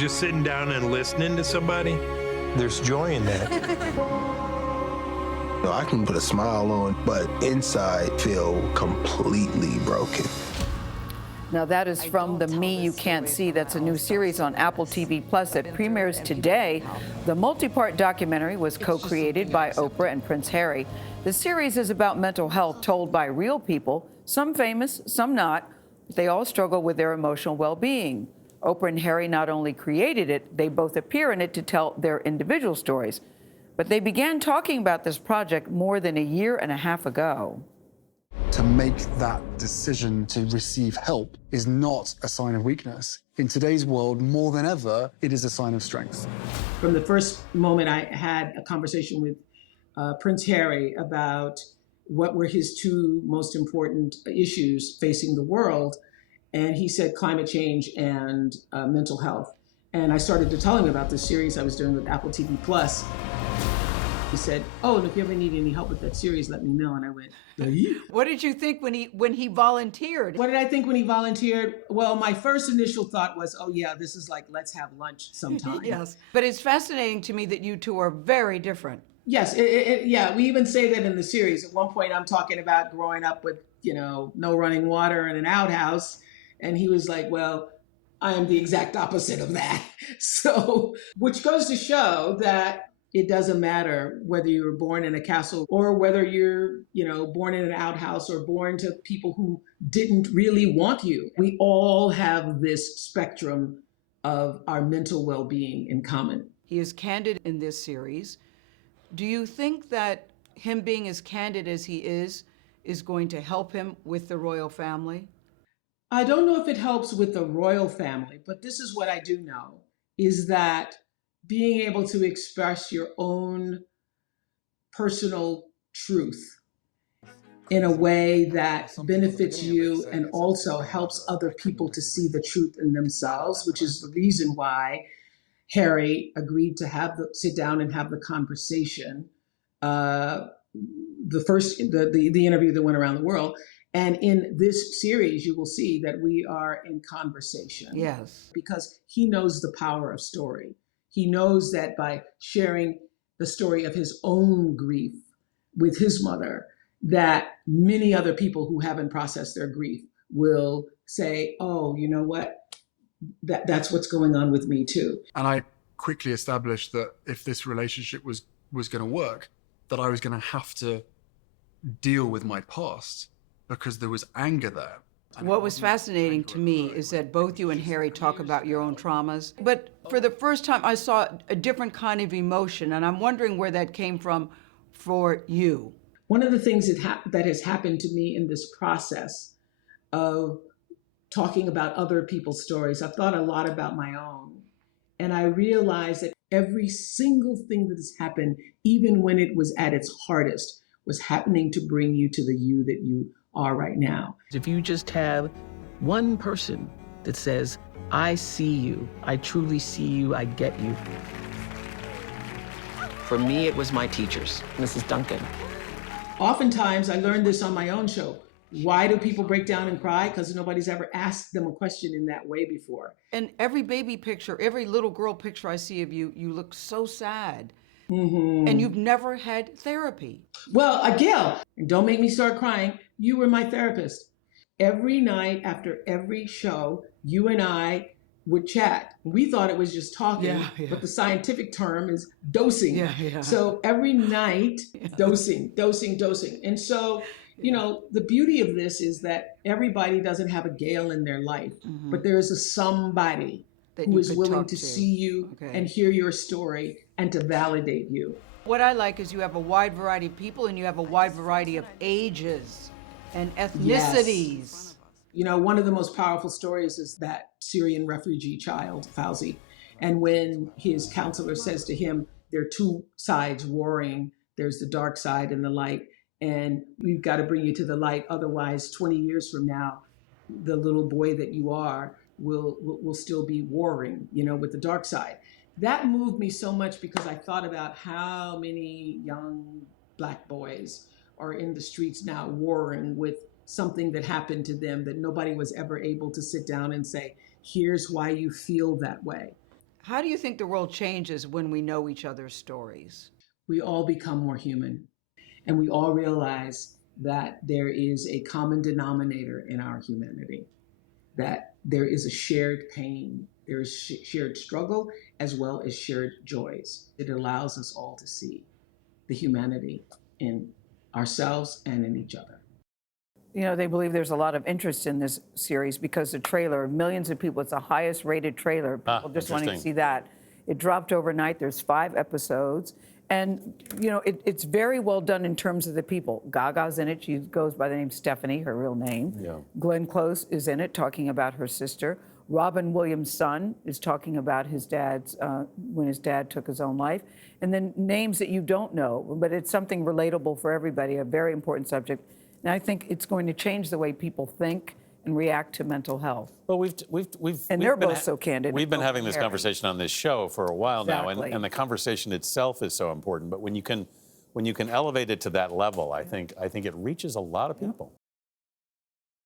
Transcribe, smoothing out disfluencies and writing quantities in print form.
Just sitting down and listening to somebody, there's joy in that. I can put a smile on, but inside feel completely broken. Now that is from The Me You Can't See. That's a new series on Apple TV Plus that premieres today. The multi-part documentary was co-created by Oprah and Prince Harry. The series is about mental health told by real people, some famous, some not. They all struggle with their emotional well-being. Oprah and Harry not only created it, they both appear in it to tell their individual stories. But they began talking about this project more than a year and a half ago. To make that decision to receive help is not a sign of weakness. In today's world, more than ever, it is a sign of strength. From the first moment I had a conversation with Prince Harry about what were his two most important issues facing the world, and he said climate change and mental health. And I started to tell him about this series I was doing with Apple TV Plus. He said, "Oh, and if you ever need any help with that series, let me know." And I went, What did you think when he volunteered? What did I think when he volunteered? Well, my first initial thought was, oh yeah, this is like, let's have lunch sometime. Yes, but it's fascinating to me that you two are very different. Yes, yeah, we even say that in the series. At one point, I'm talking about growing up with, no running water in an outhouse. And he was like, well, I am the exact opposite of that. So, which goes to show that it doesn't matter whether you were born in a castle or whether you're, born in an outhouse or born to people who didn't really want you. We all have this spectrum of our mental well-being in common. He is candid in this series. Do you think that him being as candid as he is going to help him with the royal family? I don't know if it helps with the royal family, but this is what I do know, is that being able to express your own personal truth in a way that benefits you and also helps other people to see the truth in themselves, which is the reason why Harry agreed to sit down and have the conversation, the interview that went around the world. And in this series, you will see that we are in conversation. Yes. Because he knows the power of story. He knows that by sharing the story of his own grief with his mother, that many other people who haven't processed their grief will say, oh, you know what? That's what's going on with me too. And I quickly established that if this relationship was going to work, that I was going to have to deal with my past because there was anger there. What was fascinating to me is that both you and Harry talk about your own traumas, but for the first time I saw a different kind of emotion, and I'm wondering where that came from for you. One of the things that has happened to me in this process of talking about other people's stories, I've thought a lot about my own, and I realized that every single thing that has happened, even when it was at its hardest, was happening to bring you to the you that you are right now. If you just have one person that says, I see you, I truly see you, I get you. For me, it was my teachers, Mrs. Duncan. Oftentimes, I learned this on my own show. Why do people break down and cry? Because nobody's ever asked them a question in that way before. And every baby picture, every little girl picture I see of you, you look so sad. Mm-hmm. And you've never had therapy. Well, Gayle, and don't make me start crying, you were my therapist. Every night after every show, you and I would chat. We thought it was just talking, but the scientific term is dosing. So every night, dosing. And so, the beauty of this is that everybody doesn't have a Gayle in their life, but there is a somebody who is willing to see you and hear your story and to validate you. What I like is you have a wide variety of people and you have a wide variety of ages and ethnicities. Yes. One of the most powerful stories is that Syrian refugee child, Fauzi. And when his counselor says to him, there are two sides warring, there's the dark side and the light, and we've got to bring you to the light. Otherwise, 20 years from now, the little boy that you are will still be warring, with the dark side. That moved me so much because I thought about how many young Black boys are in the streets now warring with something that happened to them that nobody was ever able to sit down and say, here's why you feel that way. How do you think the world changes when we know each other's stories? We all become more human, and we all realize that there is a common denominator in our humanity, that there is a shared pain, there is shared struggle, as well as shared joys. It allows us all to see the humanity in ourselves and in each other. You know, they believe there's a lot of interest in this series because the trailer, millions of people, it's the highest rated trailer. People just wanting to see that. It dropped overnight. There's 5 episodes. And, you know, it's very well done in terms of the people. Gaga's in it. She goes by the name Stephanie, her real name. Yeah. Glenn Close is in it, talking about her sister. Robin Williams' son is talking about his dad's, when his dad took his own life. And then names that you don't know, but it's something relatable for everybody, a very important subject. And I think it's going to change the way people think and react to mental health. Well, And they're both so candid. We've been having this conversation on this show for a while now, Exactly. and the conversation itself is so important. But when you can elevate it to that level, I think it reaches a lot of people.